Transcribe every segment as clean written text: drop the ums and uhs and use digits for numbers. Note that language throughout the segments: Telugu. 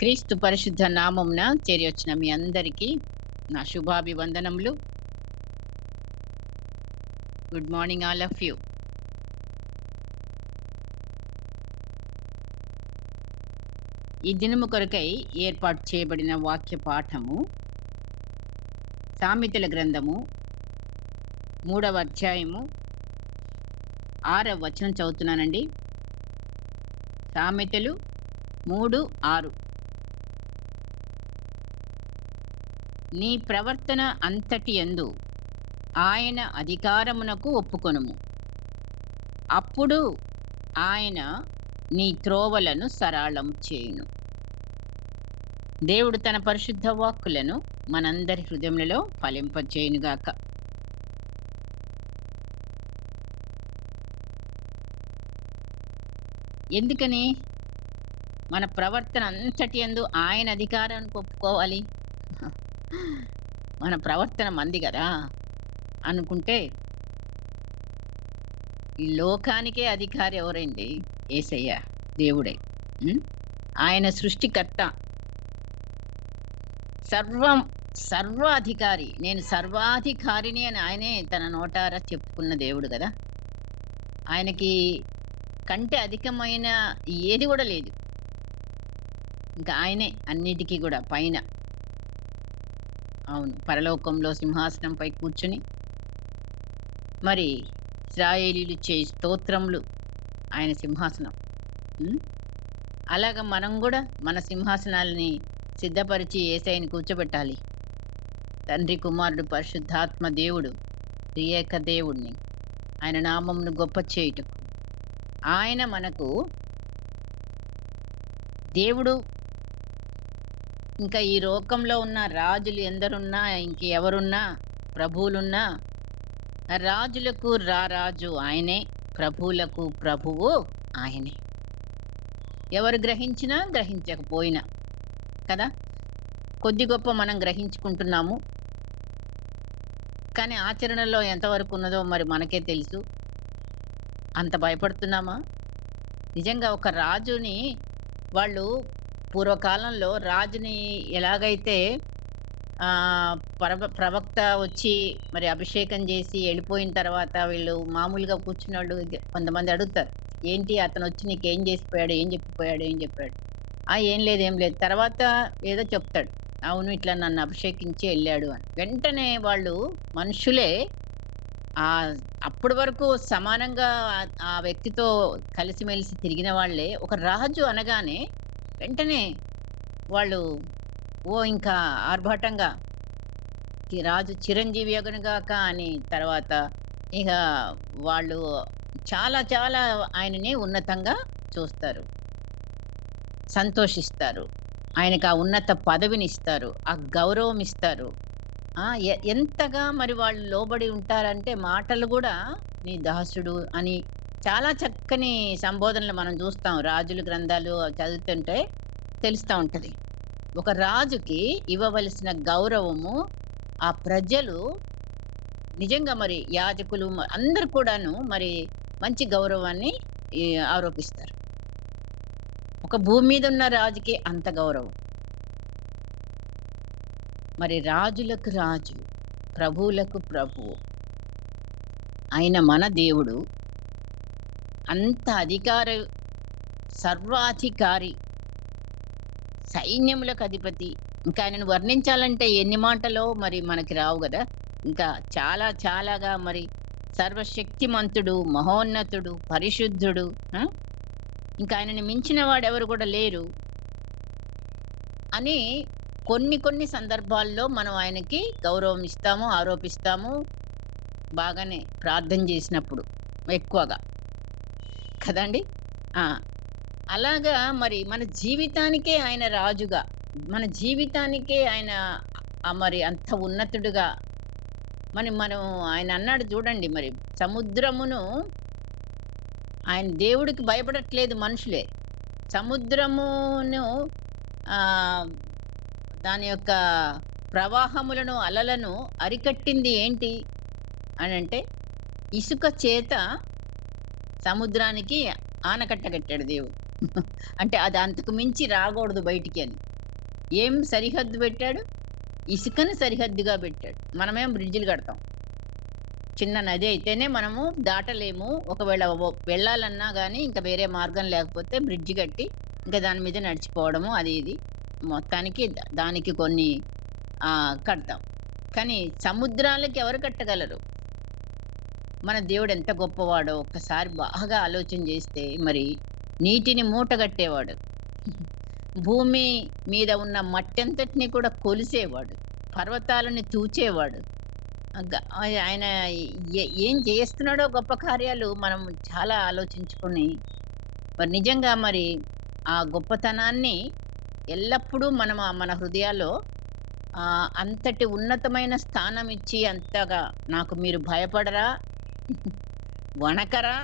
క్రీస్తు పరిశుద్ధ నామమున చేరివచ్చిన మీ అందరికీ నా శుభాభివందనములు. Good morning all of you. ఈ దినము కొరకై ఏర్పాటు చేయబడిన వాక్య పాఠము సామెతల గ్రంథము 3వ అధ్యాయము 6వ వచనం చదువుతున్నానండి. సామెతలు 3:6. నీ ప్రవర్తన అంతటి యందు ఆయన అధికారమునకు ఒప్పుకొనుము, అప్పుడు ఆయన నీ త్రోవలను సరళం చేయును. దేవుడు తన పరిశుద్ధ వాక్కులను మనందరి హృదయములలో ఫలింపజేయునుగాక. ఎందుకని మన ప్రవర్తన అంతటి యందు ఆయన అధికారానికి ఒప్పుకోవాలి? మన ప్రవర్తన మంది కదా అనుకుంటే, ఈ లోకానికే అధికారి ఎవరండి? యేసయ్య, దేవుడే. ఆయన సృష్టికర్త, సర్వాధికారి. నేను సర్వాధికారిని అని ఆయనే తన నోటారా చెప్పుకున్న దేవుడు కదా. ఆయనకి కంటే అధికమైన ఏది కూడా లేదు. ఇంకా ఆయనే అన్నిటికీ కూడా పైన. అవును, పరలోకంలో సింహాసనంపై కూర్చుని మరి ఇశ్రాయేలీయులు చే స్తోత్రములు ఆయన సింహాసనం. అలాగా మనం కూడా మన సింహాసనాలని సిద్ధపరిచి యేసయ్యని కూర్చోబెట్టాలి. తండ్రి, కుమారుడు, పరిశుద్ధాత్మ దేవుడు, త్రియేక దేవుడిని, ఆయన నామమును గొప్ప చేయుటకు ఆయన మనకు దేవుడు. ఇంకా ఈ లోకంలో ఉన్న రాజులు ఎందరున్నా, ఇంకెవరున్నా, ప్రభువులున్నా, రాజులకు రాజు ఆయనే, ప్రభువులకు ప్రభువు ఆయనే. ఎవరు గ్రహించినా గ్రహించకపోయినా కదా, కొద్ది గొప్ప మనం గ్రహించుకుంటున్నాము. కానీ ఆచరణలో ఎంతవరకు ఉన్నదో మరి మనకే తెలుసు. అంత భయపడుతున్నామా? నిజంగా ఒక రాజుని వాళ్ళు పూర్వకాలంలో రాజుని ఎలాగైతే ప్రవక్త వచ్చి మరి అభిషేకం చేసి వెళ్ళిపోయిన తర్వాత వీళ్ళు మామూలుగా కూర్చున్న వాళ్ళు కొంతమంది అడుగుతారు, ఏంటి అతను వచ్చి నీకేం చేసిపోయాడు, ఏం చెప్పాడు? ఏం లేదు. తర్వాత ఏదో చెప్తాడు, అవును ఇట్లా నన్ను అభిషేకించి వెళ్ళాడు అని. వెంటనే వాళ్ళు మనుషులే అప్పటి వరకు సమానంగా ఆ వ్యక్తితో కలిసిమెలిసి తిరిగిన వాళ్ళే ఒక రాజు అనగానే వెంటనే వాళ్ళు ఇంకా ఆర్భాటంగా రాజు చిరంజీవి అగునుగాక అని, తర్వాత ఇక వాళ్ళు చాలా చాలా ఆయనని ఉన్నతంగా చూస్తారు, సంతోషిస్తారు, ఆయనకు ఆ ఉన్నత పదవిని ఇస్తారు, ఆ గౌరవం ఇస్తారు. ఎంతగా మరి వాళ్ళు లోబడి ఉంటారంటే, మాటలు కూడా నీ దాసుడు అని చాలా చక్కని సంబోధనలు మనం చూస్తాం. రాజుల గ్రంథాలు చదువుతుంటే తెలుస్తూ ఉంటుంది. ఒక రాజుకి ఇవ్వవలసిన గౌరవము ఆ ప్రజలు నిజంగా మరి యాజకులు అందరు కూడాను మరి మంచి గౌరవాన్ని ఆరోపిస్తారు. ఒక భూమి మీద ఉన్న రాజుకి అంత గౌరవం. మరి రాజులకు రాజు, ప్రభువులకు ప్రభువు ఆయన మన దేవుడు. అంత సర్వాధికారి, సైన్యములకు అధిపతి. ఇంకా ఆయనను వర్ణించాలంటే ఎన్ని మాటలో మరి మనకి రావు కదా. ఇంకా చాలా చాలాగా మరి సర్వశక్తిమంతుడు, మహోన్నతుడు, పరిశుద్ధుడు. ఇంకా ఆయనని మించిన వాడెవరు కూడా లేరు అని కొన్ని సందర్భాల్లో మనం ఆయనకి గౌరవం ఇస్తాము, ఆరోపిస్తాము. బాగానే ప్రార్థన చేసినప్పుడు ఎక్కువగా కదండి. అలాగా మరి మన జీవితానికే ఆయన రాజుగా, మన జీవితానికే ఆయన మరి అంత ఉన్నతుడుగా మనం ఆయన అన్నాడు చూడండి, మరి సముద్రమును ఆయన దేవుడికి భయపడట్లేదు మనుషులే. సముద్రమును దాని యొక్క ప్రవాహములను, అలలను అరికట్టింది ఏంటి అని అంటే, ఇసుక చేత సముద్రానికి ఆనకట్ట కట్టాడు దేవుడు. అంటే అది అంతకు మించి రాకూడదు బయటికి అని. ఏం సరిహద్దు పెట్టాడు? ఇసుకని సరిహద్దుగా పెట్టాడు. మనమేమో బ్రిడ్జిలు కడతాం. చిన్న నది అయితేనే మనము దాటలేము. ఒకవేళ వెళ్ళాలన్నా గాని ఇంక వేరే మార్గం లేకపోతే బ్రిడ్జి కట్టి, ఇంక దాని మీద నడిచిపోవడము అది ఇది. మొత్తానికి దానికి కొన్ని కడతాం. కానీ సముద్రాలకి ఎవరు కట్టగలరు? మన దేవుడు ఎంత గొప్పవాడో ఒక్కసారి బాగా ఆలోచన చేస్తే మరి నీటిని మూటగట్టేవాడు. భూమి మీద ఉన్న మట్టంతటిని కూడా కొలిసేవాడు. పర్వతాలని తూచేవాడు. ఆయన ఏం చేస్తున్నాడో గొప్ప కార్యాలు మనం చాలా ఆలోచించుకొని మరి నిజంగా మరి ఆ గొప్పతనాన్ని ఎల్లప్పుడూ మనం మన హృదయాల్లో అంతటి ఉన్నతమైన స్థానం ఇచ్చి అంతగా నాకు మీరు భయపడరా? వణకరా?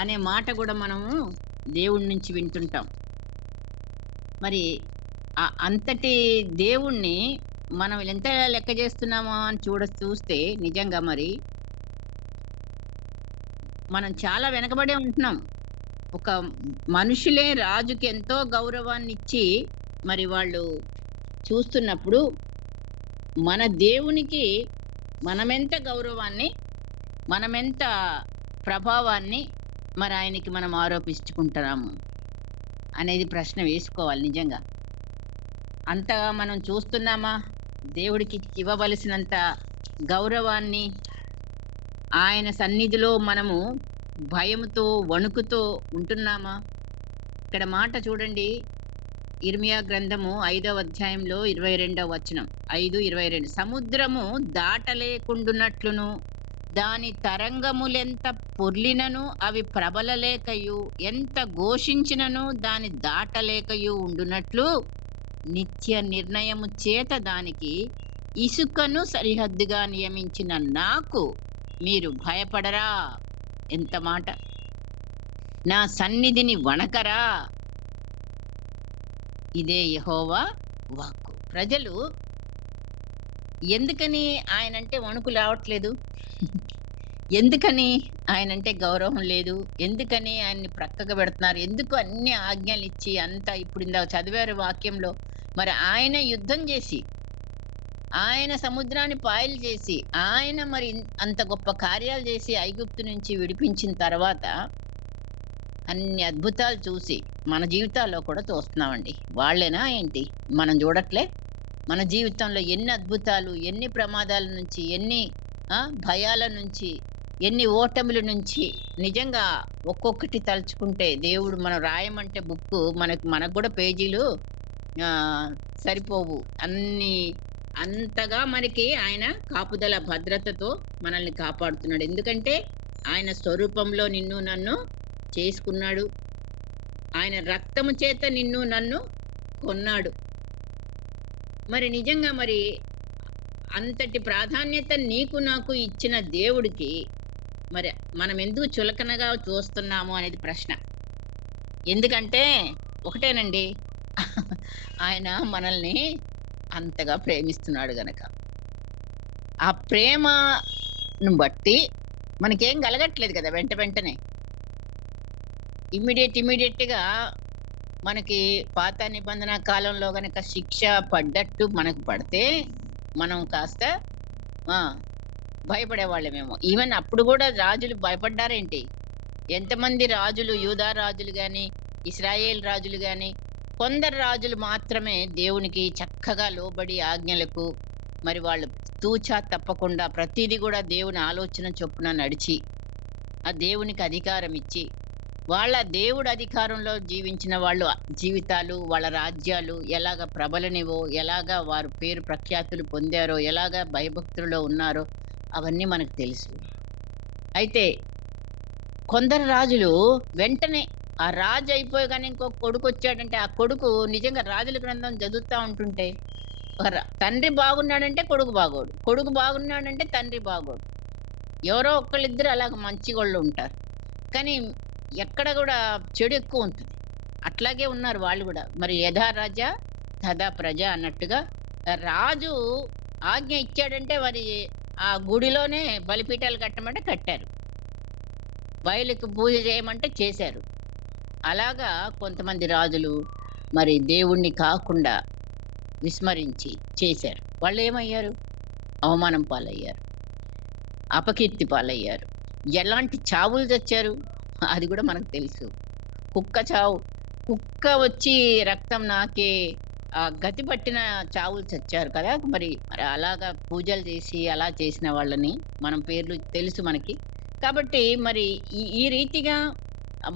అనే మాట కూడా మనము దేవుడి నుంచి వింటుంటాం. మరి అంతటి దేవుణ్ణి మనం ఎంత లెక్క చేస్తున్నామో అని చూస్తే నిజంగా మరి మనం చాలా వెనకబడే ఉంటున్నాం. ఒక మనుషులే రాజుకి ఎంతో గౌరవాన్నిచ్చి మరి వాళ్ళు చూస్తున్నప్పుడు మన దేవునికి మనమెంత గౌరవాన్ని, మనమెంత ప్రభావాన్ని మరి ఆయనకి మనం ఆరోపించుకుంటున్నాము అనేది ప్రశ్న వేసుకోవాలి నిజంగా. అంతగా మనం చూస్తున్నామా? దేవుడికి ఇవ్వవలసినంత గౌరవాన్ని ఆయన సన్నిధిలో మనము భయముతో, వణుకుతో ఉంటున్నామా? ఇక్కడ మాట చూడండి. ఇర్మియా గ్రంథము 5వ అధ్యాయంలో 22వ వచనం. 5:22 సముద్రము దాటలేకుండునట్లును దాని తరంగములెంత పొర్లినను అవి ప్రబలలేకయు ఎంత ఘోషించినను దాని దాటలేకయు ఉండునట్లు నిత్య నిర్ణయము చేత దానికి ఇసుకను సరిహద్దుగా నియమించిన నాకు మీరు భయపడరా? ఎంత మాట! నా సన్నిధిని వణకరా? ఇదే యెహోవా వాక్కు. ప్రజలు ఎందుకని ఆయనంటే వణుకు రావట్లేదు? ఎందుకని ఆయనంటే గౌరవం లేదు? ఎందుకని ఆయన్ని ప్రక్కకు పెడుతున్నారు? ఎందుకు అన్ని ఆజ్ఞలు ఇచ్చి అంతా ఇప్పుడు ఇందాక చదివారు వాక్యంలో. మరి ఆయన యుద్ధం చేసి, ఆయన సముద్రాన్ని పాయలు చేసి, ఆయన మరి అంత గొప్ప కార్యాలు చేసి ఐగుప్తు నుంచి విడిపించిన తర్వాత అన్ని అద్భుతాలు చూసి మన జీవితాల్లో కూడా చూస్తున్నామండి. వాళ్ళేనా ఏంటి? మనం చూడట్లే? మన జీవితంలో ఎన్ని అద్భుతాలు, ఎన్ని ప్రమాదాల నుంచి, ఎన్ని భయాల నుంచి, ఎన్ని ఓటముల నుంచి నిజంగా ఒక్కొక్కటి తలుచుకుంటే దేవుడు మనం రాయమంటే బుక్కు మనకు కూడా పేజీలు సరిపోవు. అంతగా మనకి ఆయన కాపుదల భద్రతతో మనల్ని కాపాడుతున్నాడు. ఎందుకంటే ఆయన స్వరూపంలో నిన్ను నన్ను చేసుకున్నాడు. ఆయన రక్తము చేత నిన్ను నన్ను కొన్నాడు. మరి నిజంగా మరి అంతటి ప్రాధాన్యత నీకు నాకు ఇచ్చిన దేవుడికి మరి మనం ఎందుకు చులకనగా చూస్తున్నాము అనేది ప్రశ్న. ఎందుకంటే ఒకటేనండి, ఆయన మనల్ని అంతగా ప్రేమిస్తున్నాడు గనక. ఆ ప్రేమను బట్టి మనకేం కలగట్లేదు కదా వెంటనే. ఇమ్మీడియట్‌గా మనకి పాత నిబంధన కాలంలో గనక శిక్ష పడ్డట్టు మనకు పడితే మనం కాస్త భయపడేవాళ్ళమేమో. ఈవెన్ అప్పుడు కూడా రాజులు భయపడ్డారేంటి? ఎంతమంది రాజులు, యూదా రాజులు గాని, ఇశ్రాయేల్ రాజులు గాని, కొందరు రాజులు మాత్రమే దేవునికి చక్కగా లోబడి ఆజ్ఞలకు మరి వాళ్ళు తూచా తప్పకుండా ప్రతిదీ కూడా దేవుని ఆలోచన చొప్పున నడిచి, ఆ దేవునికి అధికారం ఇచ్చి, వాళ్ళ దేవుడి అధికారంలో జీవించిన వాళ్ళు జీవితాలు, వాళ్ళ రాజ్యాలు ఎలాగ ప్రబలనివో, ఎలాగా వారు పేరు ప్రఖ్యాతులు పొందారో, ఎలాగా భయభక్తుల్లో ఉన్నారో అవన్నీ మనకు తెలుసు. అయితే కొందరు రాజులు వెంటనే ఆ రాజు అయిపోగానే ఇంకో కొడుకు వచ్చాడంటే ఆ కొడుకు నిజంగా రాజుల గ్రంథం చదువుతూ ఉంటుంటే తండ్రి బాగున్నాడంటే కొడుకు బాగోడు, కొడుకు బాగున్నాడంటే తండ్రి బాగోడు. ఎవరో ఒక్కళ్ళిద్దరు అలాగ మంచిగోళ్ళు ఉంటారు. కానీ ఎక్కడ కూడా చెడు ఎక్కువ ఉంటుంది. అట్లాగే ఉన్నారు వాళ్ళు కూడా. మరి యథా రాజా తథా ప్రజ అన్నట్టుగా రాజు ఆజ్ఞ ఇచ్చాడంటే మరి ఆ గుడిలోనే బలిపీఠాలు కట్టమంటే కట్టారు, బయలుకి పూజ చేయమంటే చేశారు. అలాగా కొంతమంది రాజులు మరి దేవుణ్ణి కాకుండా విస్మరించి చేశారు. వాళ్ళేమయ్యారు? అవమానం పాలయ్యారు. అపకీర్తి పాలయ్యారు. ఎలాంటి చావులు చచ్చారు? అది గూడా మనకు తెలుసు. కుక్క చావు. కుక్క వచ్చి రక్తం నాకే గతి పట్టిన చావులు చచ్చారు కదా! మరి అలాగా పూజలు చేసి అలా చేసిన వాళ్ళని మనం పేర్లు తెలుసు మనకి. కాబట్టి మరి ఈ రీతిగా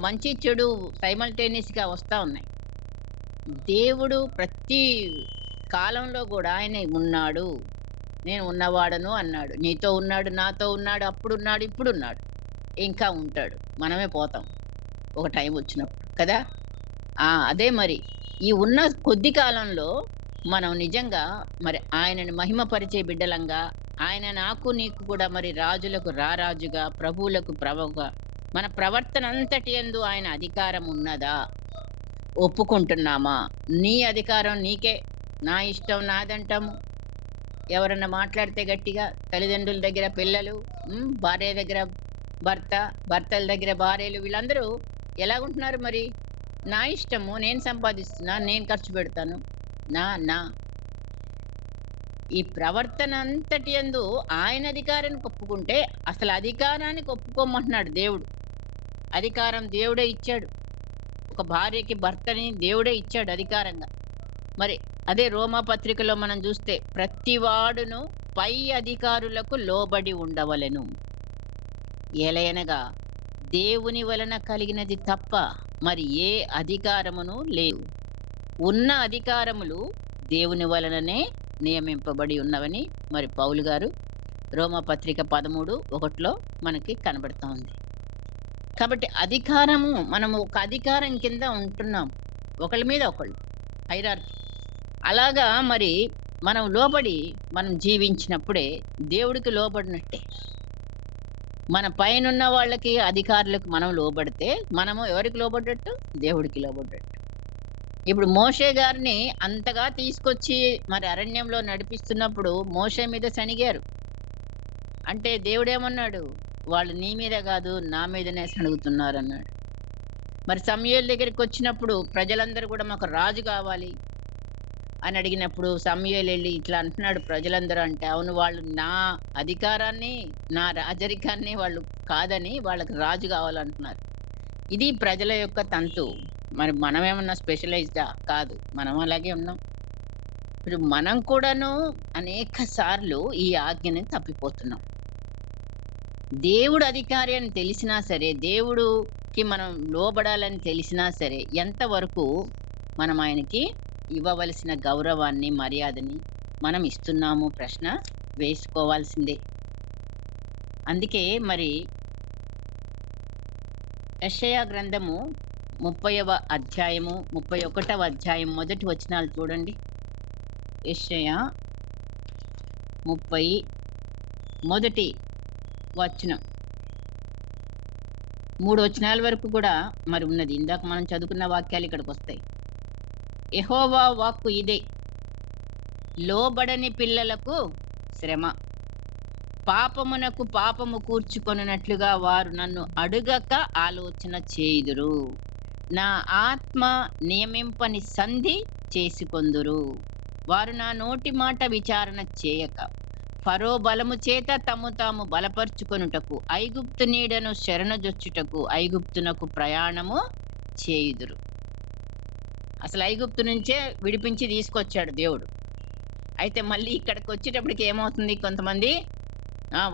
మంచి, చెడు సైమల్టేనియస్‌గా వస్తా ఉన్నాయి. దేవుడు ప్రతి కాలంలో గూడా ఆయన ఉన్నాడు. నేను ఉన్నవాడను అన్నాడు. నీతో ఉన్నాడు, నాతో ఉన్నాడు, అప్పుడున్నాడు, ఇప్పుడున్నాడు. ఇంకా ఉంటాడు. మనమే పోతాం. ఒక టైం వచ్చినప్పుడు. కదా! అదే మరి. ఈ ఉన్న కొద్ది కాలంలో మనం నిజంగా మరి ఆయనని మహిమపరిచే బిడ్డలంగా, ఆయన నాకు నీకు కూడా మరి రాజులకు రారాజుగా, ప్రభువులకు ప్రభువుగా, మన ప్రవర్తన అంతటి యందు ఆయన అధికారం ఉన్నదా? ఒప్పుకుంటున్నామా? నీ అధికారం నీకే. నా ఇష్టం నాదంటాము. ఎవరన్నా మాట్లాడితే గట్టిగా తల్లిదండ్రుల దగ్గర పిల్లలు, భార్య దగ్గర భర్త, భర్తల దగ్గర భార్యలు వీళ్ళందరూ ఎలాగుంటున్నారు మరి? నా ఇష్టము. నేను సంపాదిస్తున్నా. నేను ఖర్చు పెడతాను. నా నా ఈ ప్రవర్తన అంతటి యందు ఆయన అధికారానికి ఒప్పుకుంటే అసలు అధికారానికి ఒప్పుకోమంటున్నాడు దేవుడు. అధికారం దేవుడే ఇచ్చాడు. ఒక భార్యకి భర్తని దేవుడే ఇచ్చాడు అధికారంగా. మరి అదే రోమా పత్రికలో మనం చూస్తే ప్రతి వాడును పై అధికారులకు లోబడి ఉండవలెను. ఏలయనగా దేవుని వలన కలిగినది తప్ప మరి ఏ అధికారమును లేవు. ఉన్న అధికారములు దేవుని వలననే నియమింపబడి ఉన్నవని మరి పౌలు గారు రోమపత్రిక 13:1 మనకి కనబడతా ఉంది. కాబట్టి అధికారము మనము ఒక అధికారం కింద ఉంటున్నాం. ఒకళ్ళ మీద ఒకళ్ళు హైరార్కీ. అలాగా మరి మనం లోబడి మనం జీవించినప్పుడే దేవుడికి లోబడినట్టే. మన పైనున్న వాళ్ళకి అధికారులకు మనం లోబడితే మనము ఎవరికి లోబడ్డట్టు? దేవుడికి లోబడ్డట్టు. ఇప్పుడు మోషే గారిని అంతగా తీసుకొచ్చి మరి అరణ్యంలో నడిపిస్తున్నప్పుడు మోషే మీద సణిగారు. అంటే దేవుడేమన్నాడు? వాళ్ళు నీ మీద కాదు నా మీదనే సణుగుతున్నారన్నాడు. మరి సమూయేలు దగ్గరికొచ్చినప్పుడు ప్రజలందరూ కూడా మాకు రాజు కావాలి అని అడిగినప్పుడు సమూయేలు ఎళ్లి ఇట్లా అంటున్నాడు ప్రజలందరూ అంటే, అవును వాళ్ళు నా అధికారాన్ని, నా రాజరికాన్ని వాళ్ళు కాదని వాళ్ళకి రాజు కావాలంటున్నారు. ఇది ప్రజల యొక్క తంతు. మరి మనమేమన్నా స్పెషలైజ్డా? కాదు. మనం అలాగే ఉన్నాం. ఇప్పుడు మనం కూడాను అనేక సార్లు ఈ ఆజ్ఞని తప్పిపోతున్నాం. దేవుడు అధికారి అని తెలిసినా సరే, దేవుడుకి మనం లోబడాలని తెలిసినా సరే, ఎంతవరకు మనం ఆయనకి ఇవ్వవలసిన గౌరవాన్ని, మర్యాదని మనం ఇస్తున్నాము ప్రశ్న వేసుకోవాల్సిందే. అందుకే మరి యెషయా గ్రంథము 30వ అధ్యాయము, 31వ అధ్యాయం మొదటి వచనాలు చూడండి. యెషయా 30 మొదటి వచనం. 3 వచనాల వరకు కూడా మరి ఉన్నది. ఇందాక మనం చదువుకున్న వాక్యాలు ఇక్కడికొస్తాయి. యెహోవా వాక్కు ఇదే, లోబడని పిల్లలకు శ్రమ, పాపమునకు పాపము కూర్చుకొనున్నట్లుగా వారు నన్ను అడుగక ఆలోచన చేయుదురు. నా ఆత్మ నియమింపని సంధి చేసుకొందురు. వారు నా నోటి మాట విచారణ చేయక ఫరో బలము చేత తమ్ము తాము బలపరుచుకొనుటకు ఐగుప్తు నీడను శరణజొచ్చుటకు ఐగుప్తునకు ప్రయాణము చేయుదురు. అసలు ఐగుప్తు నుంచే విడిపించి తీసుకొచ్చాడు దేవుడు. అయితే మళ్ళీ ఇక్కడికి వచ్చేటప్పటికి ఏమవుతుంది? కొంతమంది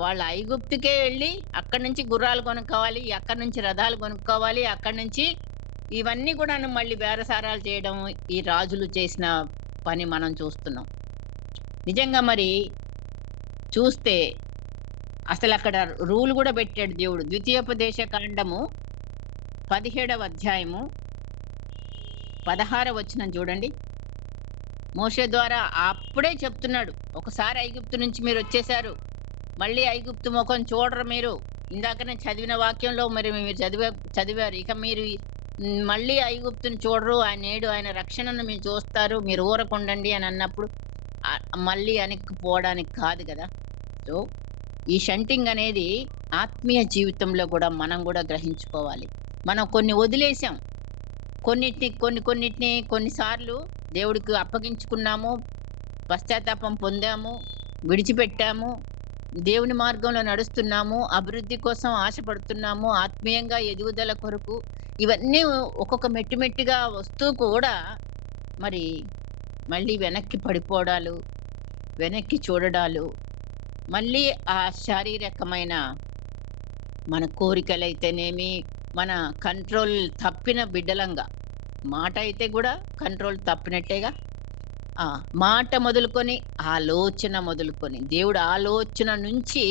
వాళ్ళ ఐగుప్తుకే వెళ్ళి అక్కడి నుంచి గుర్రాలు కొనుక్కోవాలి, అక్కడి నుంచి రథాలు కొనుక్కోవాలి, అక్కడి నుంచి ఇవన్నీ కూడాను మళ్ళీ బేరసారాలు చేయడం ఈ రాజులు చేసిన పని మనం చూస్తున్నాం. నిజంగా మరి చూస్తే అసలు అక్కడ రూల్ కూడా పెట్టాడు దేవుడు. ద్వితీయోపదేశ కాండము 17వ అధ్యాయము 16వ వచనం చూడండి. మోషే ద్వారా అప్పుడే చెప్తున్నాడు, ఒకసారి ఐగుప్తు నుంచి మీరు వచ్చేసారు, మళ్ళీ ఐగుప్తు ముఖం చూడరు మీరు. ఇందాకనే చదివిన వాక్యంలో మరి మీరు చదివారు. ఇక మీరు మళ్ళీ ఐగుప్తుని చూడరు, ఆయన రక్షణను మీరు చూస్తారు, మీరు ఊరకుండండి అని అన్నప్పుడు మళ్ళీ వెనక్కి పోవడానికి కాదు కదా. సో ఈ షంటింగ్ అనేది ఆత్మీయ జీవితంలో కూడా మనం కూడా గ్రహించుకోవాలి. మనం కొన్ని వదిలేసాం, కొన్నిటిని కొన్నిసార్లు దేవుడికి అప్పగించుకున్నాము, పశ్చాత్తాపం పొందాము, విడిచిపెట్టాము, దేవుని మార్గంలో నడుస్తున్నాము, అభివృద్ధి కోసం ఆశపడుతున్నాము, ఆత్మీయంగా ఎదుగుదల కొరకు ఇవన్నీ ఒక్కొక్క మెట్టు మెట్టుగా వస్తూ కూడా మరి మళ్ళీ వెనక్కి పడిపోవడాలు, వెనక్కి చూడడాలు, మళ్ళీ ఆ శారీరకమైన మన కోరికలైతేనేమి, మన కంట్రోల్ తప్పిన బిడ్డలంగా, మాట అయితే గూడా కంట్రోల్ తప్పినట్టేగా. ఆ! మాట మొదలుకొని, ఆలోచన మొదలుకొని, దేవుడు ఆలోచన నుంచి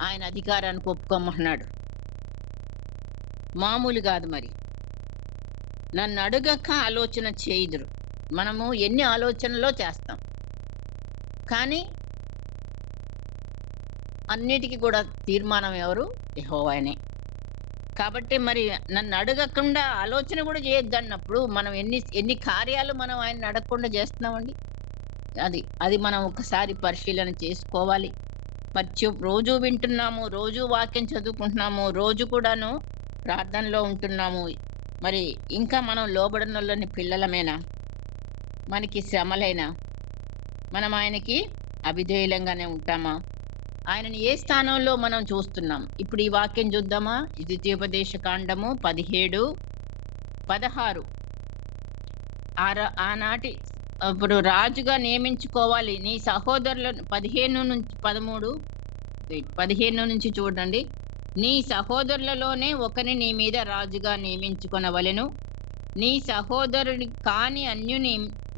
ఆయన అధికారానికి ఒప్పుకోమన్నాడు. మామూలు గాదు మరి. నన్నడగక ఆలోచన చేయుదురు. మనము ఎన్ని ఆలోచనలో చేస్తాం. కానీ అన్నిటికి కూడా తీర్మానం ఎవరు? యెహోవానే. కాబట్టి మరి నన్నడగకుండా ఆలోచన గూడా చేయొద్దన్నప్పుడు మనం ఎన్ని ఎన్ని కార్యాలు మనం ఆయన్ని అడగకుండా చేస్తున్నామండి? అది మనం ఒకసారి పరిశీలన చేసుకోవాలి. మరి రోజు వింటున్నాము, రోజు వాక్యం చదువుకుంటున్నాము, రోజు కూడాను ప్రార్థనలో ఉంటున్నాము. మరి ఇంకా మనం లోబడనోళ్ళని పిల్లలమేనా? మనకి శ్రమలేనా? మనం ఆయనకి అవిధేయులంగానే ఉంటామా? ఆయనని ఏ స్థానంలో మనం చూస్తున్నాం? ఇప్పుడు ఈ వాక్యం చూద్దామా? ద్వితీయోపదేశ కాండము 17, 16. ఆనాటి ఇప్పుడు రాజుగా నియమించుకోవాలి. నీ సహోదరులను 15 నుంచి చూడండి. నీ సహోదరులలోనే ఒకని నీ మీద రాజుగా నియమించుకొనవలెను. నీ సహోదరుని కాని అన్యుని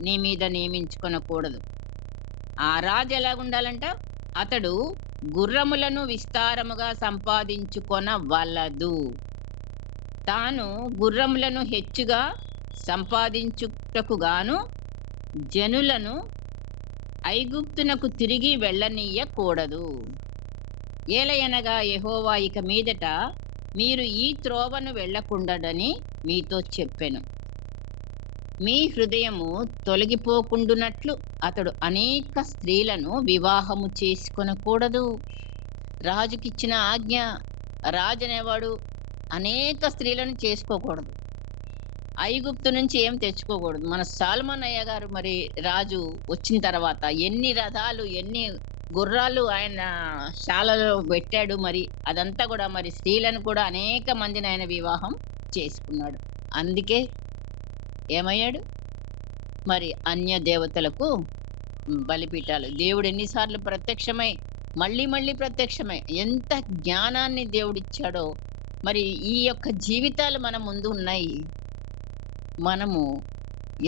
నీ మీద నియమించుకొనకూడదు. ఆ రాజు ఎలాగుండాలంట? అతడు గుర్రములను విస్తారముగా సంపాదించుకొనవలదు. తాను గుర్రములను హెచ్చుగా సంపాదించుటకు గాను జనులను ఐగుప్తునకు తిరిగి వెళ్ళనీయకూడదు. ఏలయనగా యెహోవా ఇక మీదట మీరు ఈ త్రోవను వెళ్ళకుండడని మీతో చెప్పెను. మీ హృదయము తొలగిపోకుండునట్లు అతడు అనేక స్త్రీలను వివాహము చేసుకొనకూడదు. రాజుకిచ్చిన ఆజ్ఞ. రాజనేవాడు అనేక స్త్రీలను చేసుకోకూడదు. ఐగుప్తు నుంచి ఏం తెచ్చుకోకూడదు. మన సాల్మన్ అయ్య గారు మరి రాజు వచ్చిన తర్వాత ఎన్ని రథాలు, ఎన్ని గుర్రాలు ఆయన శాలలో పెట్టాడు. మరి అదంతా కూడా మరి స్త్రీలను కూడా అనేక మందిని ఆయన వివాహం చేసుకున్నాడు. అందుకే ఏమయ్యాడు? మరి అన్య దేవతలకు బలిపీఠాలు. దేవుడు ఎన్నిసార్లు ప్రత్యక్షమై మళ్ళీ మళ్ళీ ప్రత్యక్షమై ఎంత జ్ఞానాన్ని దేవుడిచ్చాడో. మరి ఈ యొక్క జీవితాలు మన ముందు ఉన్నాయి. మనము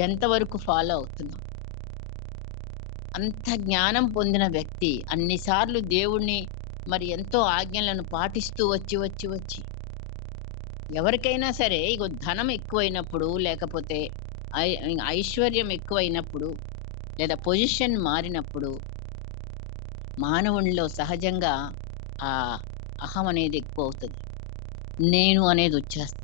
ఎంతవరకు ఫాలో అవుతున్నాం? అంత జ్ఞానం పొందిన వ్యక్తి అన్నిసార్లు దేవుణ్ణి మరి ఎంతో ఆజ్ఞలను పాటిస్తూ వచ్చి ఎవరికైనా సరే ఇగో ధనం ఎక్కువైనప్పుడు, లేకపోతే ఐశ్వర్యం ఎక్కువైనప్పుడు, లేదా పొజిషన్ మారినప్పుడు మానవునిలో సహజంగా ఆ అహం అనేది ఎక్కువ అవుతుంది. నేను అనేది వచ్చేస్తుంది.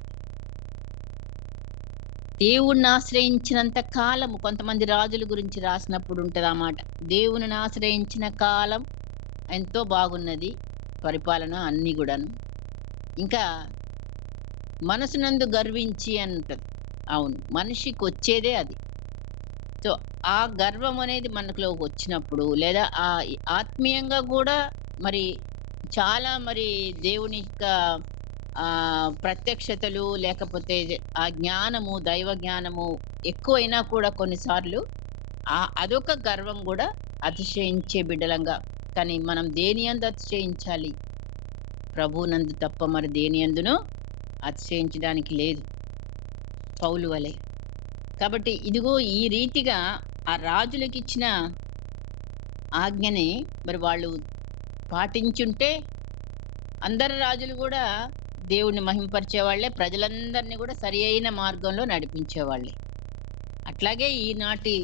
దేవుణ్ణి ఆశ్రయించినంత కాలం, కొంతమంది రాజుల గురించి రాసినప్పుడు ఉంటుంది ఆ మాట. దేవుని ఆశ్రయించిన కాలం ఎంతో బాగున్నది, పరిపాలన అన్నీ కూడాను. ఇంకా మనసునందు గర్వించి అని ఉంటుంది. అవును, మనిషికి వచ్చేదే అది. సో ఆ గర్వం అనేది మనలో వచ్చినప్పుడు, లేదా ఆత్మీయంగా కూడా మరి చాలా మరి దేవుని యొక్క ప్రత్యక్షతలు, లేకపోతే ఆ జ్ఞానము, దైవ జ్ఞానము ఎక్కువైనా కూడా కొన్నిసార్లు అదొక గర్వం కూడా అతిశయించే బిడ్డలంగా. కానీ మనం దేని యందు అతిశయించాలి? ప్రభువునందు తప్ప మరి దేని యందును అతిశయించడానికి లేదు, పౌలు వలె. కాబట్టి ఇదిగో ఈ రీతిగా ఆ రాజులకు ఇచ్చిన ఆజ్ఞని మరి వాళ్ళు పాటించుంటే అందరు రాజులు కూడా దేవుణ్ణి మహింపరిచేవాళ్లే, ప్రజలందరినీ కూడా సరి అయిన మార్గంలో నడిపించేవాళ్ళే. అట్లాగే ఈనాటి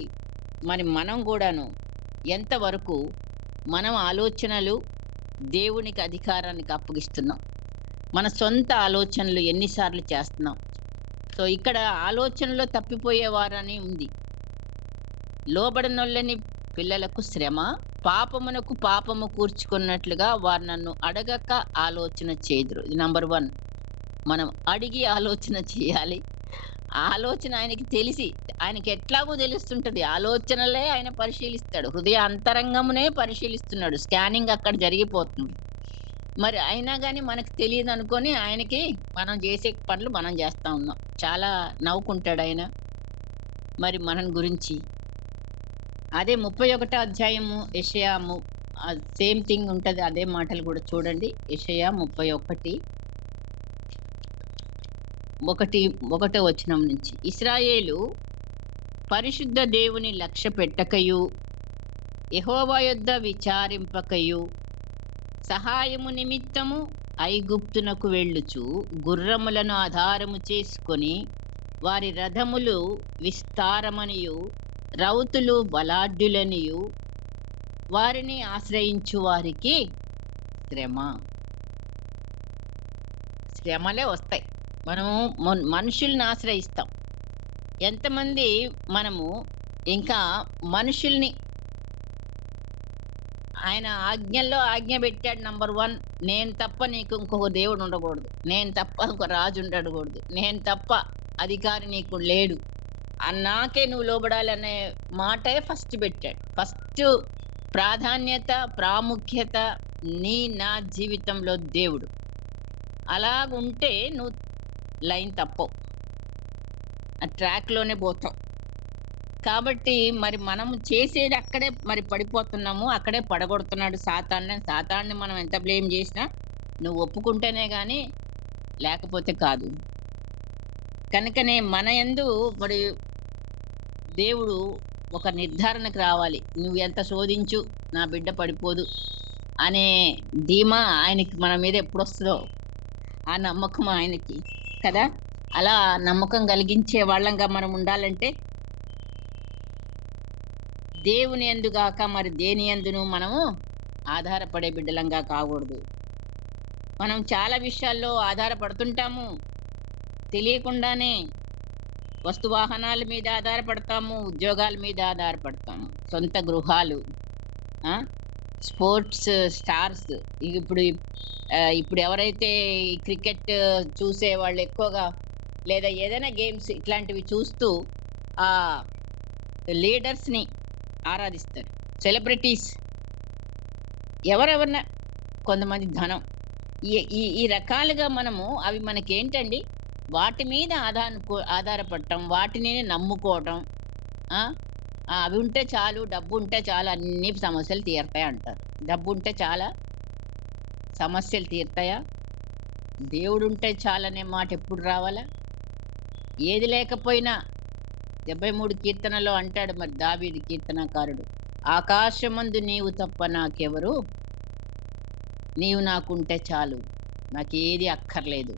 మరి మనం కూడాను ఎంతవరకు మనం ఆలోచనలు దేవునికి అధికారానికి అప్పగిస్తున్నాం? మన సొంత ఆలోచనలు ఎన్నిసార్లు చేస్తున్నాం? సో ఇక్కడ ఆలోచనలో తప్పిపోయేవారని ఉంది. లోబడనొల్లని పిల్లలకు శ్రమ, పాపమునకు పాపము కూర్చుకున్నట్లుగా వారు నన్ను అడగక ఆలోచన చేదురు. ఇది నంబర్ 1. మనం అడిగి ఆలోచన చేయాలి. ఆలోచన ఆయనకి తెలిసి, ఆయనకి ఎట్లాగో తెలుస్తుంటది. ఆలోచనలే ఆయన పరిశీలిస్తాడు. హృదయ అంతరంగమునే పరిశీలిస్తున్నాడు. స్కానింగ్ అక్కడ జరిగిపోతుంది. మరి అయినా గాని మనకు తెలీదనుకోని ఆయనకి మనం జేసే పనులు మనం జేస్తా ఉన్నాం. చాలా నవ్వుకుంటాడాయన. మరి మనం గురించి. అదే 31 అధ్యాయము యెషయా సేమ్ థింగ్ ఉంటది. అదే మాటలు గూడా చూడండి. యెషయా 31 ఒకటో వచనం నుంచి. ఇశ్రాయేలు పరిశుద్ధ దేవుని లక్ష్యపెట్టకయు, యెహోవా యొద్ద విచారింపకయు, సహాయము నిమిత్తము ఐగుప్తునకు వెళ్ళుచు గుర్రములను ఆధారము చేసుకొని, వారి రథములు విస్తారమనియు రౌతులు బలాఢ్యులనియు వారిని ఆశ్రయించు వారికి శ్రమ. శ్రమలే వస్తాయి. మనము మనుషుల్ని ఆశ్రయిస్తాం. ఎంతమంది మనము ఇంకా మనుషుల్ని ఆయన ఆజ్ఞల్లో ఆజ్ఞ పెట్టాడు. నంబర్ 1, నేను తప్ప నీకు ఇంకొక దేవుడు ఉండకూడదు. నేను తప్ప ఇంకో రాజు ఉండకూడదు. నేను తప్ప అధికారి నీకు లేడు. నాకే నువ్వు లోబడాలనే మాటే ఫస్ట్ పెట్టాడు. ఫస్ట్ ప్రాధాన్యత, ప్రాముఖ్యత నా జీవితంలో దేవుడు. అలాగుంటే నువ్వు లైన్ తప్పవు. ఆ ట్రాక్‌లోనే పోతావు. కాబట్టి మరి మనం చేసేది అక్కడే మరి పడిపోతున్నాము. అక్కడే పడగొడుతున్నాడు సాతాన్ని. సాతాన్ని మనం ఎంత బ్లేమ్ చేసినా నువ్వు ఒప్పుకుంటేనే గాని లేకపోతే కాదు. కనుకనే మన యందు మరి దేవుడు ఒక నిర్ధారణకు రావాలి. నువ్వు ఎంత శోధించు నా బిడ్డ పడిపోదు అనే ధీమా ఆయనకి మన మీద ఎప్పుడొస్తదో ఆ నమ్మకం ఆయనకి కదా! అలా నమ్మకం కలిగించే వాళ్ళంగా మనం ఉండాలంటే దేవుని యందు గాక మరి దేని యందును మనము ఆధారపడే బిడ్డలంగా కాకూడదు. మనం చాలా విషయాల్లో ఆధారపడుతుంటాము. తెలియకుండానే వస్తువాహనాల మీద ఆధారపడతాము. ఉద్యోగాల మీద ఆధారపడతాము. సొంత గృహాలు, ఆ! స్పోర్ట్స్ స్టార్స్ ఇప్పుడు ఎవరైతే ఈ క్రికెట్ చూసేవాళ్ళు ఎక్కువగా లేదా ఏదైనా గేమ్స్ ఇట్లాంటివి చూస్తూ ఆ లీడర్స్‌ని ఆరాధిస్తారు. సెలబ్రిటీస్ ఎవరెవరిన కొంతమంది ధనం. ఈ ఈ ఈ రకాలుగా మనము అవి మనకేంటండి, వాటి మీద ఆధారపడటం, వాటిని నమ్ముకోవటం. ఆ! అవి ఉంటే చాలు, డబ్బుంటే చాలు అన్ని సమస్యలు తీరతాయి అంటారు. డబ్బుంటే చాలా సమస్యలు తీరతాయా? దేవుడుంటే చాలనే మాట ఎప్పుడు రావాలా? ఏది లేకపోయినా 73 కీర్తనలో అంటాడు మరి దావీదు కీర్తనకారుడు, ఆకాశమందు నీవు తప్ప నాకెవరు, నీవు నాకుంటే చాలు, నాకేది అక్కర్లేదు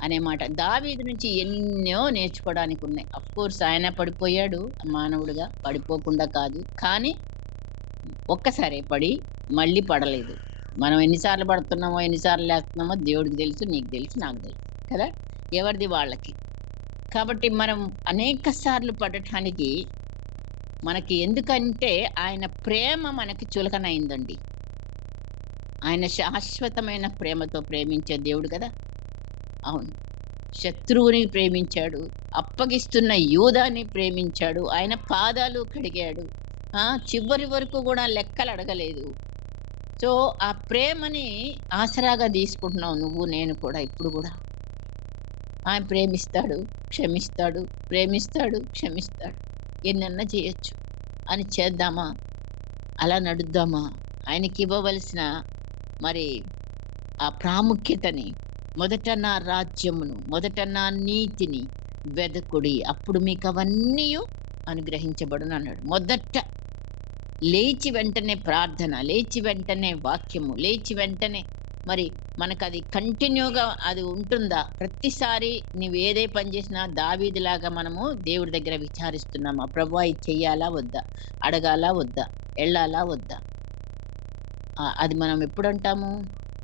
అనే మాట. దావీదు నుంచి ఎన్నో నేర్చుకోవడానికి ఉన్నాయి. అఫ్‌కోర్స్ ఆయన పడిపోయాడు మానవుడిగా, పడిపోకుండా కాదు. కానీ ఒక్కసారే పడి మళ్ళీ పడలేదు. మనం ఎన్నిసార్లు పడుతున్నామో, ఎన్నిసార్లు లేస్తున్నామో దేవుడికి తెలుసు, నీకు తెలుసు, నాకు తెలుసు కదా! ఎవరిది వాళ్ళకి. కాబట్టి మనం అనేక సార్లు పడటానికి మనకి ఎందుకంటే ఆయన ప్రేమ మనకి చులకనైందండి. ఆయన శాశ్వతమైన ప్రేమతో ప్రేమించే దేవుడు కదా! అవును. శత్రువుని ప్రేమించాడు. అప్పగిస్తున్న యూదాని ప్రేమించాడు. ఆయన పాదాలు కడిగాడు. చివరి వరకు కూడా లెక్కలు అడగలేదు. సో, ఆ ప్రేమని ఆసరాగా తీసుకుంటున్నావు నువ్వు, నేను కూడా ఇప్పుడు కూడా. ఆయన ప్రేమిస్తాడు, క్షమిస్తాడు, ప్రేమిస్తాడు, క్షమిస్తాడు. ఎన్నన్నా చేయొచ్చు. అని చేద్దామా? అలా నడుద్దామా? ఆయనకివ్వవలసిన మరి ఆ ప్రాముఖ్యతని, మొదట నా రాజ్యమును, మొదట నా నీతిని వెదకుడి, అప్పుడు మీకవన్నీయు అనుగ్రహించబడునన్నాడు. మొదట లేచి వెంటనే ప్రార్థన, లేచి వెంటనే వాక్యము, లేచి వెంటనే మరి మనకది కంటిన్యూగా అది ఉంటుందా? ప్రతిసారి నువ్వేదే పని చేసినా దావీదులాగా మనము దేవుడి దగ్గర విచారిస్తున్నామా? ప్రభువా ఇది చెయ్యాలా వద్దా? అడగాలా వద్దా? ఎళ్ళాలా వద్దా? అది మనం ఎప్పుడంటాము?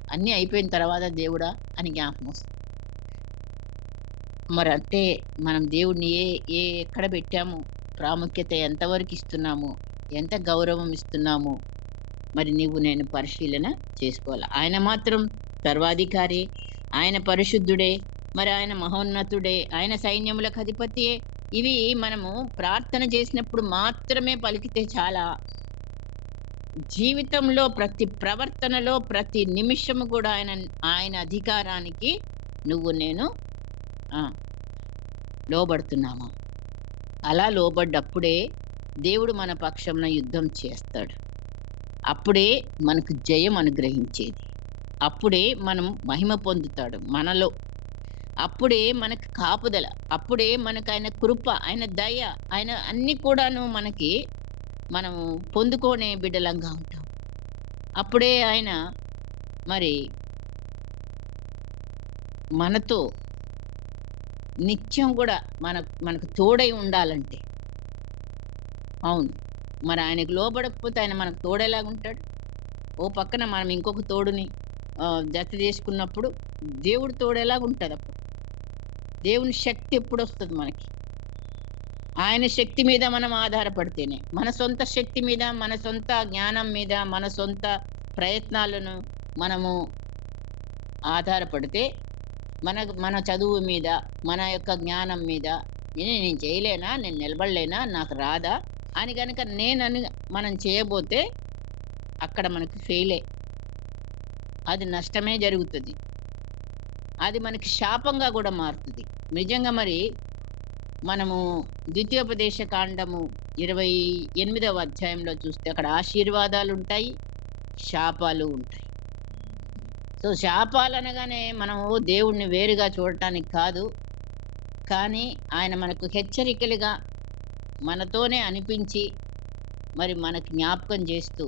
అన్నీ అయిపోయిన తర్వాత దేవుడా అని జ్ఞాపకం వస్తుంది. మరంటే మనం దేవుడిని ఎక్కడ పెట్టాము? ప్రాముఖ్యత ఎంతవరకు ఇస్తున్నాము? ఎంత గౌరవం ఇస్తున్నాము? మరి నేను పరిశీలన చేసుకోవాలి. ఆయన మాత్రం సర్వాధికారి, ఆయన పరిశుద్ధుడే, మరి ఆయన మహోన్నతుడే, ఆయన సైన్యములకు అధిపతియే. ఇవి మనము ప్రార్థన చేసినప్పుడు మాత్రమే పలికితే చాలా. జీవితంలో ప్రతి ప్రవర్తనలో ప్రతి నిమిషము కూడా ఆయన అధికారానికి నువ్వు నేను ఆ! లోబడుతున్నామా? అలా లోబడ్డప్పుడే దేవుడు మన పక్షంన యుద్ధం చేస్తాడు. అప్పుడే మనకు జయం అనుగ్రహించేది. అప్పుడే మనం మహిమ పొందుతాడు మనలో. అప్పుడే మనకు కాపుదల. అప్పుడే మనకాయన కృప, ఆయన దయ, ఆయన అన్నీ కూడాను మనకి మనము పొందుకునే బిడ్డలంగా ఉంటాం. అప్పుడే ఆయన మరి మనతో నిత్యం గూడా మనకు తోడై ఉండాలంటే అవును. మరి ఆయనకు లోబడకపోతే ఆయన మనకు తోడెలాగుంటాడు? ఓ పక్కన మనం ఇంకొక తోడుని జత చేసుకున్నప్పుడు దేవుడి తోడు ఎలాగుంటదప్పుడు? దేవుని శక్తి ఎప్పుడొస్తది మనకి? ఆయన శక్తి మీద మనం ఆధారపడితేనే. మన సొంత శక్తి మీద, మన సొంత జ్ఞానం మీద, మన సొంత ప్రయత్నాలను మనము ఆధారపడితే మన చదువు మీద, మన యొక్క జ్ఞానం మీద నేను చేయలేనా? నేను నిలబడలేనా? నాకు రాదా? అని గనక మనం చేయబోతే అక్కడ మనకు ఫెయిలే. అది నష్టమే జరుగుతది. అది మనకి శాపంగా గూడా మారుతది. నిజంగా మరి మనము ద్వితీయోపదేశ కాండము 28వ అధ్యాయంలో చూస్తే అక్కడ ఆశీర్వాదాలుంటాయి, శాపాలు ఉంటాయి. సో, శాపాలనగానే మనము దేవుడిని వేరుగా చూడటానికి కాదు. కానీ ఆయన మనకు హెచ్చరికలుగా మనతోనే అనిపించి మరి మనకు జ్ఞాపకం చేస్తూ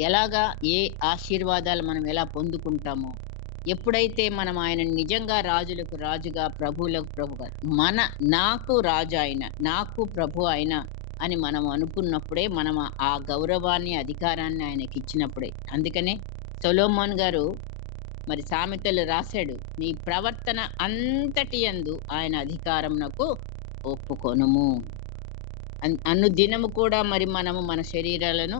ఎలాగా ఏ ఆశీర్వాదాలు మనం ఎలా పొందుకుంటామో, ఎప్పుడైతే మనం ఆయనను నిజంగా రాజులకు రాజుగా, ప్రభువులకు ప్రభుగా, నాకు రాజు ఆయన, నాకు ప్రభు ఆయన అని మనం అనుకున్నప్పుడే మనం ఆ గౌరవాన్ని, అధికారాన్ని ఆయనకిచ్చినప్పుడే. అందుకనే సొలొమోన్ గారు మరి సామెతలు రాశాడు. నీ ప్రవర్తన అంతటి యందు ఆయన అధికారమునకు ఒప్పుకొనుము. అనుదినము కూడా మరి మనము మన శరీరాలను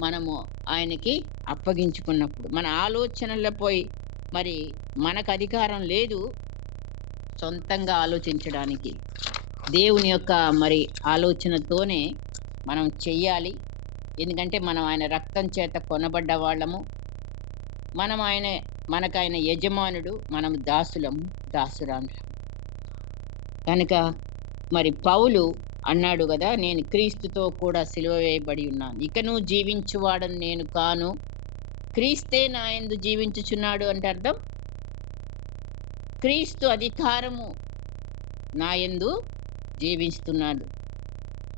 మనము ఆయనకి అప్పగించుకున్నప్పుడు, మన ఆలోచనల్లో పోయి మరి మనకు అధికారం లేదు సొంతంగా ఆలోచించడానికి. దేవుని యొక్క మరి ఆలోచనతోనే మనం చెయ్యాలి. ఎందుకంటే మనం ఆయన రక్తం చేత కొనబడ్డ వాళ్ళము. మనకాయన యజమానుడు, మనం దాసులము, దాసురాండ్రము. కనుక మరి పౌలు అన్నాడు గదా! నేను క్రీస్తుతో కూడా సిలువ వేయబడి ఉన్నాను. ఇకను జీవించువాడను నేను కాను, క్రీస్తే నా యందు జీవించుచున్నాడు అంటే అర్థం, క్రీస్తు అధికారము నా యందు జీవిస్తున్నాడు.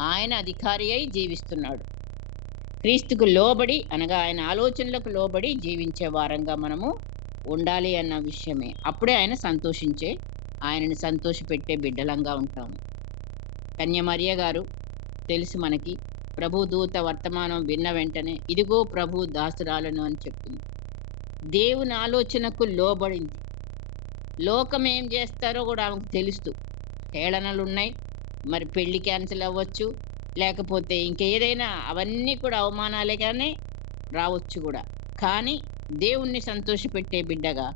ఆయన అధికారి అయి జీవిస్తున్నాడు. క్రీస్తుకు లోబడి అనగా ఆయన ఆలోచనలకు లోబడి జీవించే వారంగా మనము ఉండాలి అన్న విషయమే. అప్పుడే ఆయనని సంతోషపెట్టే బిడ్డలంగా ఉంటాము. కన్యమరియ గారు తెలుసు మనకి. ప్రభు దూత వర్తమానం విన్న వెంటనే ఇదిగో ప్రభు దాసురాలను అని చెప్పింది. దేవుని ఆలోచనకు లోబడింది. లోకం ఏం చేస్తారో కూడా ఆమెకు తెలుస్తూ హేళనలున్నాయి. మరి పెళ్లి క్యాన్సిల్ అవ్వచ్చు, లేకపోతే ఇంకేదైనా అవన్నీ కూడా అవమానాలేగానే రావచ్చు కూడా. కానీ దేవుణ్ణి సంతోషపెట్టే బిడ్డగా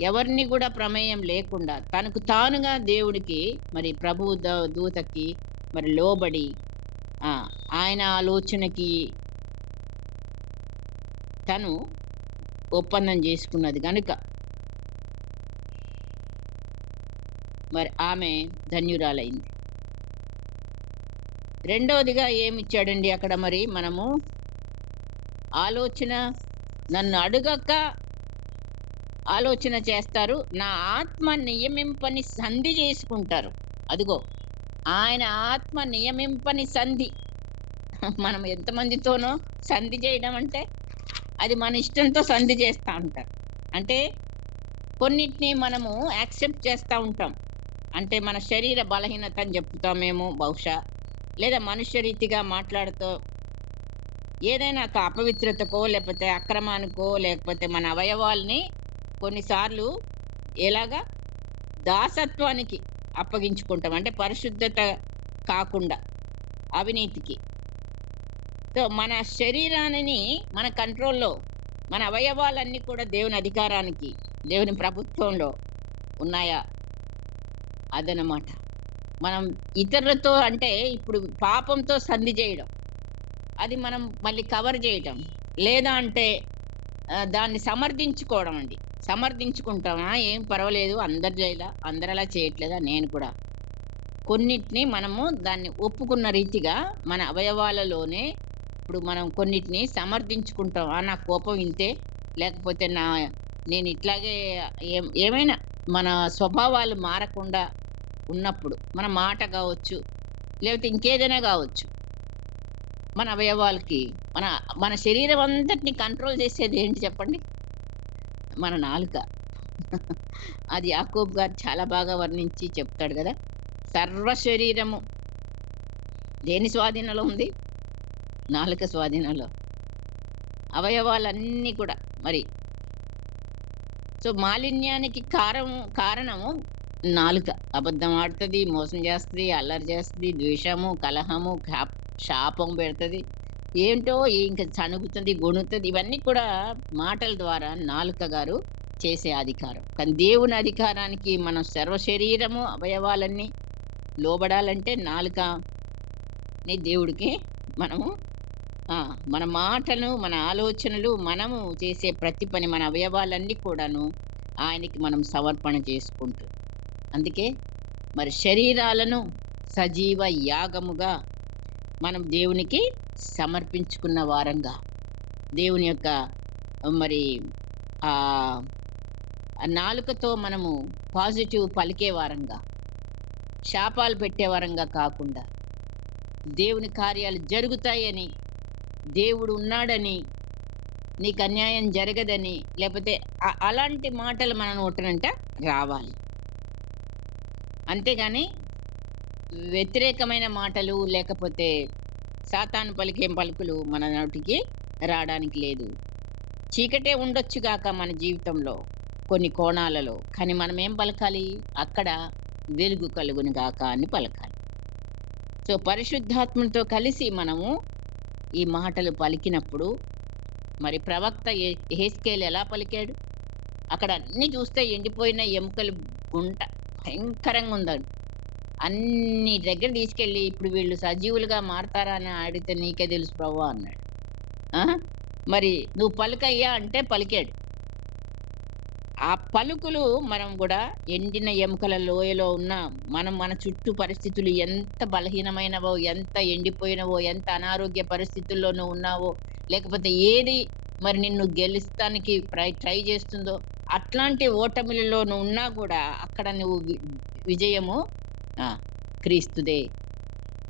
ఎవరిని కూడా ప్రమేయం లేకుండా తనకు తానుగా దేవుడికి మరి ప్రభు దూతకి మరి లోబడి ఆయన ఆలోచనకి తను ఒప్పందం చేసుకున్నది గనుక మరి ఆమె ధన్యురాలైంది. రెండవదిగా ఏమిచ్చాడండి అక్కడ మరి మనము ఆలోచన, నన్ను అడుగక ఆలోచన చేస్తారు, నా ఆత్మ నియమింపని సంధి చేసుకుంటారు. అదిగో ఆయన ఆత్మ నియమింపని సంధి. మనం ఎంతమందితోనో సంధి చేయడం అంటే అది మన ఇష్టంతో సంధి చేస్తూ ఉంటారు. అంటే కొన్నిటిని మనము యాక్సెప్ట్ చేస్తూ ఉంటాం. అంటే మన శరీర బలహీనత అని చెప్తామేమో బహుశా, లేదా మనుష్య రీతిగా మాట్లాడుతూ ఏదైనా ఒక అపవిత్రతకో లేకపోతే అక్రమానికో లేకపోతే మన అవయవాల్ని కొన్నిసార్లు ఎలాగా దాసత్వానికి అప్పగించుకుంటాం. అంటే పరిశుద్ధత కాకుండా అవినీతికి. సో మన శరీరాన్ని మన కంట్రోల్లో, మన అవయవాలన్నీ కూడా దేవుని అధికారానికి, దేవుని ప్రభుత్వంలో ఉన్నాయా? అదనమాట. మనం ఇతరులతో అంటే ఇప్పుడు పాపంతో సంధి జేయడం. అది మనం మళ్ళీ కవర్ జేయటం. లేదా అంటే దాన్ని సమర్థించుకోవడం అండి. సమర్థించుకుంటామా? ఏం పర్వాలేదు అందరు అందరలా చేయట్లేదా? నేను కూడా. కొన్నిటిని మనము దాన్ని ఒప్పుకున్న రీతిగా మన అవయవాలలోనే ఇప్పుడు మనం కొన్నిటిని సమర్థించుకుంటాం. నా కోపం ఇంతే, లేకపోతే నేను ఇట్లాగే ఏమైనా మన స్వభావాలు మారకుండా ఉన్నప్పుడు, మన మాట గావచ్చు, లేకపోతే ఇంకేదైనా గావచ్చు. మన అవయవాలకి మన మన శరీరం అంతటిని కంట్రోల్ చేసేది ఏంటి చెప్పండి? మన నాలుక. అది యాకోబు గారు చాలా బాగా వర్ణించి చెప్తాడు గదా! సర్వ శరీరము దేని స్వాధీనంలో ఉంది? నాలుక స్వాధీనంలో. అవయవాలన్నీ కూడా మరి. సో, మాలిన్యానికి కారణము నాలుక. అబద్ధం ఆడుతది, మోసం చేస్తది, అల్లరి చేస్తది, ద్వేషము, కలహము, శాపం పెడతది. ఏంటో ఇంక చణుగుతది, గొణుగుతది. ఇవన్నీ కూడా మాటల ద్వారా నాలుక గారు చేసే అధికారం. కానీ దేవుని అధికారానికి మనం సర్వ శరీరము, అవయవాలన్నీ లోబడాలంటే నాలుకని దేవుడికి మనము మన మాటలు, మన ఆలోచనలు, మనము చేసే ప్రతి పని, మన అవయవాలన్నీ కూడాను ఆయనకి మనం సమర్పణ చేసుకుంటూ. అందుకే మరి శరీరాలను సజీవ యాగముగా మనం దేవునికి సమర్పించుకున్న వారంగా, దేవుని యొక్క మరి ఆహ్, నాలుకతో మనము పాజిటివ్ పలికే వారంగా, శాపాలు పెట్టే వారంగా కాకుండా, దేవుని కార్యాలు జరుగుతాయని, దేవుడు ఉన్నాడని, నీకు అన్యాయం జరగదని, లేకపోతే అలాంటి మాటలు మన నోటనంట రావాలి. అంతేగాని వ్యతిరేకమైన మాటలు, లేకపోతే సాతాను పలికే పలుకులు మన నోటికి రావడానికి లేదు. చీకటే ఉండొచ్చు గాక మన జీవితంలో కొన్ని కోణాలలో. కానీ మనం ఏం పలకాలి? అక్కడ వెలుగు కలుగును గాక అని పలకాలి. సో, పరిశుద్ధాత్మతో కలిసి మనము ఈ మాటలు పలికినప్పుడు మరి ప్రవక్త యెహెజ్కేలు ఎలా పలికాడు? అక్కడ అన్నీ చూస్తే ఎండిపోయిన ఎముకలు గుంట భయంకరంగా ఉందంట. అన్ని దగ్గర తీసుకెళ్ళి ఇప్పుడు వీళ్ళు సజీవులుగా మారతారా అని అడిగితే నీకే తెలుసు ప్రభువా అన్నాడు. ఆ! మరి నువ్వు పలుకయ్యా అంటే పలికాడు. ఆ పలుకులు మనం గూడా ఎండిన ఎముకల లోయలో ఉన్న మన చుట్టూ పరిస్థితులు ఎంత బలహీనమైనవో, ఎంత ఎండిపోయినవో, ఎంత అనారోగ్య పరిస్థితుల్లో నువ్వు ఉన్నావో, లేకపోతే ఏది మరి నిన్ను గెలుస్తానికి ట్రై చేస్తుందో, అట్లాంటి ఓటమిలలో నువ్వు ఉన్నా గూడా అక్కడ నువ్వు విజయము ఆ! క్రీస్తుదే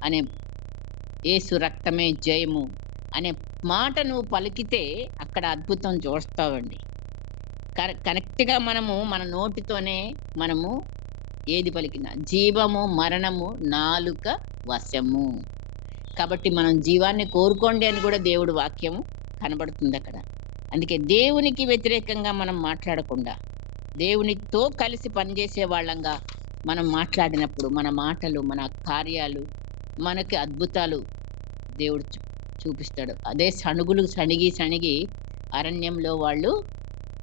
అనే, యేసు రక్తమే జయము అనే మాట నువ్వు పలికితే అక్కడ అద్భుతం చూస్తావండి. కరెక్ట్‌గా మనము మన నోటితోనే మనము ఏది పలికినా జీవము, మరణము నాలుక వశము. కాబట్టి మనం జీవాన్ని కోరుకోండి అని కూడా దేవుడి వాక్యము కనబడుతుందక్కడ. అందుకే దేవునికి వ్యతిరేకంగా మనం మాట్లాడకుండా, దేవునితో కలిసి పనిచేసే వాళ్ళంగా మనం మాట్లాడినప్పుడు మన మాటలు, మన కార్యాలు మనకి అద్భుతాలు దేవుడు చూపిస్తాడు. అదే సణుగులు సణిగి అరణ్యంలో వాళ్ళు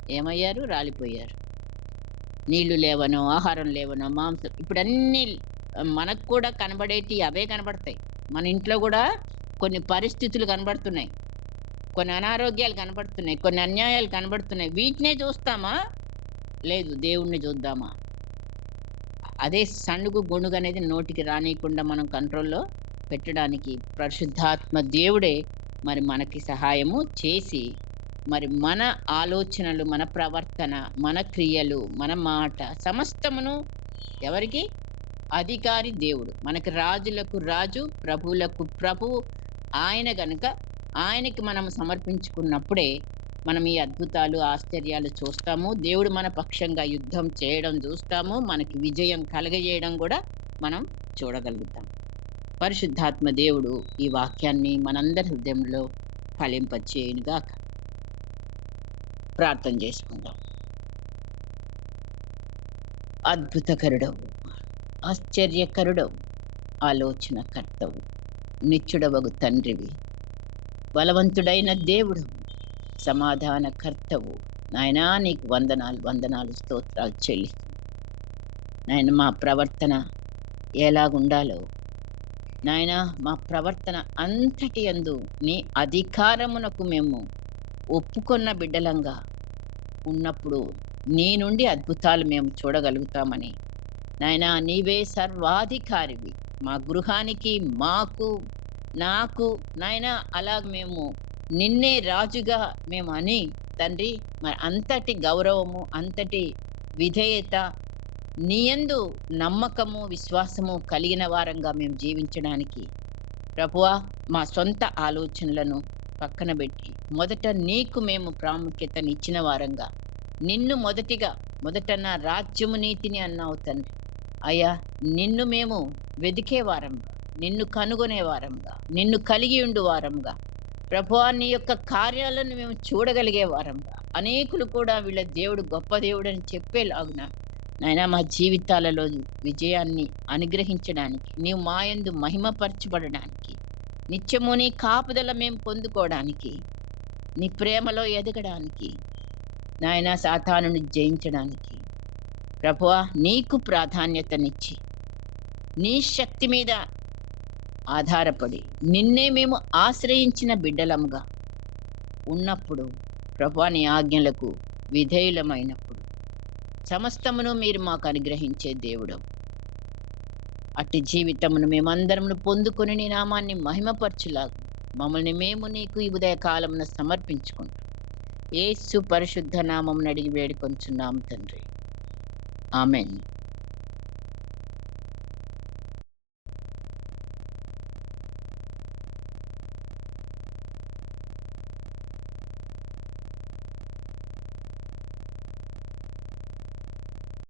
ఏమయ్యారు? రాలిపోయారు. నీళ్లు లేవనో, ఆహారం లేవనో, మాంసం ఇప్పుడన్నీ మనకు కూడా కనబడేటియి అవే కనబడతాయి. మన ఇంట్లో గూడా కొన్ని పరిస్థితులు కనబడుతున్నాయి. కొన్ని అనారోగ్యాలు కనబడుతున్నాయి. కొన్ని అన్యాయాలు కనబడుతున్నాయి. వీటినే చూస్తామా? లేదు, దేవుణ్ణి చూద్దామా? అదే సణుగు, గొణుగనేది నోటికి రానీయకుండా మనం కంట్రోల్‌లో పెట్టడానికి పరిశుద్ధాత్మ దేవుడే మరి మనకి సహాయము చేసి, మరి మన ఆలోచనలు, మన ప్రవర్తన, మన క్రియలు, మన మాట సమస్తమును ఎవరికి? అధికారి దేవుడు. మనకి రాజులకు రాజు, ప్రభువులకు ప్రభువు ఆయన గనుక ఆయనకి మనం సమర్పించుకున్నప్పుడే మనం ఈ అద్భుతాలు, ఆశ్చర్యాలు చూస్తాము. దేవుడు మన పక్షంగా యుద్ధం చేయడం చూస్తాము. మనకి విజయం కలగజేయడం గూడా మనం చూడగలుగుతాం. పరిశుద్ధాత్మ దేవుడు ఈ వాక్యాన్ని మనందరి హృదయంలో ఫలింపచేయునుగాక. ప్రార్థన చేసుకుందాం. అద్భుతకరుడవు, ఆశ్చర్యకరుడవు, ఆలోచనకర్తవు, నిత్యుడవగు తండ్రివి, బలవంతుడైన దేవుడు, సమాధానకర్తవు. నాయనా నీకు వందనాలు, స్తోత్రాలు చెల్లిస్తున్నాను. నాయన మా ప్రవర్తన ఎలాగుండాలో నాయన మా ప్రవర్తన అంతటి యందు నీ అధికారమునకు మేము ఒప్పుకొన్న బిడ్డలంగా ఉన్నప్పుడు నీ నుండి అద్భుతాలు మేము చూడగలుగుతామని నాయనా నీవే సర్వాధికారివి మా గృహానికి మాకు నాకు నాయనా అలా మేము నిన్నే రాజుగా మేము అని తండ్రి మరి అంతటి గౌరవము అంతటి విధేయత నీయందు నమ్మకము విశ్వాసము కలిగిన వారంగా మేము జీవించడానికి ప్రభువా మా సొంత ఆలోచనలను పక్కన పెట్టి మొదట నీకు మేము ప్రాముఖ్యతనిచ్చిన వారంగా నిన్ను మొదట నా రాజ్యము నీతిని అన్నావు తండ్రి. అయ్యా నిన్ను మేము వెదికే వారంగా నిన్ను కనుగొనే వారంగా నిన్ను కలిగి ఉండు వారంగా ప్రభువా నీ యొక్క కార్యాలను మేము చూడగలిగే వారంగా అనేకులు కూడా వీళ్ళ దేవుడు గొప్ప దేవుడు అని చెప్పేలాగున నాయనా మా జీవితాలలో విజయాన్ని అనుగ్రహించడానికి నీవు మాయందు మహిమపరచబడడానికి నిత్యము నీ కాపుదల మేము పొందుకోవడానికి నీ ప్రేమలో ఎదగడానికి నాయనా సాతానుని జయించడానికి ప్రభువా నీకు ప్రాధాన్యతనిచ్చి నీ శక్తి మీద ఆధారపడి నిన్నే మేము ఆశ్రయించిన బిడ్డలముగా ఉన్నప్పుడు ప్రభువా నీ ఆజ్ఞలకు విధేయులమైనప్పుడు సమస్తమును మీరు మాకు అనుగ్రహించే దేవుడు. అట్టి జీవితమును మేమందరమును పొందుకొని నీ నామాన్ని మహిమపరచులాగా మమ్మల్ని మేము నీకు ఈ ఉదయ కాలమున సమర్పించుకుంటాం. యేసు పరిశుద్ధ నామమున అడిగి వేడుకొంచున్నాము తండ్రి. ఆమెన్.